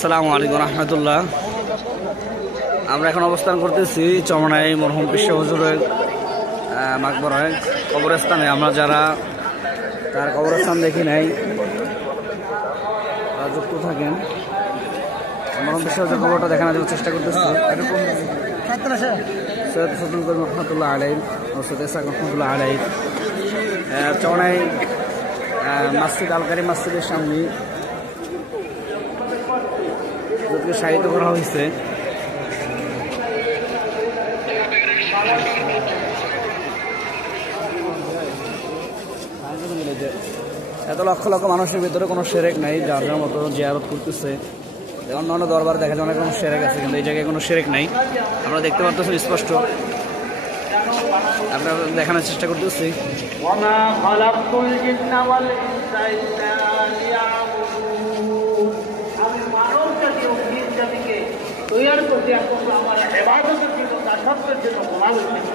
আসসালামু আলাইকুম রহমতুল্লাহ। আমরা এখন অবস্থান করতেছি চমনাই মরহুম বিশ্ব হুজুরের মাকবরায় কবরস্থানে। আমরা যারা তার কবরস্থান দেখি নাই তারা যুক্ত থাকেন। মরহুম বিশ্ব হুজুর কবরটা দেখানোর জন্য চেষ্টা করতেছি। সৈয়দ ফজলুল করিম রহমতুল্লাহ আলাইহি ও সৈয়দ ইসহাক রহমতুল্লাহ আলাইহি চমনাই মসজিদ আল কারিম মসজিদের সামনে সাহিত্য করা হয়েছে। এত লক্ষ লক্ষ মানুষের ভিতরে কোনো সেরেক নাই, যার যার মতো জিয়ারত করতেছে। অন্যান্য দরবার দেখা যায় অনেক কোনো সেরেক আছে, কিন্তু এই জায়গায় কোনো সেরেক নাই। আমরা দেখতে পারতেছি স্পষ্ট, আমরা দেখানোর চেষ্টা করতেছি। তৈরি করতে আমার ইবাদতের জন্য, দাসত্বের জন্য বলা হয়েছে।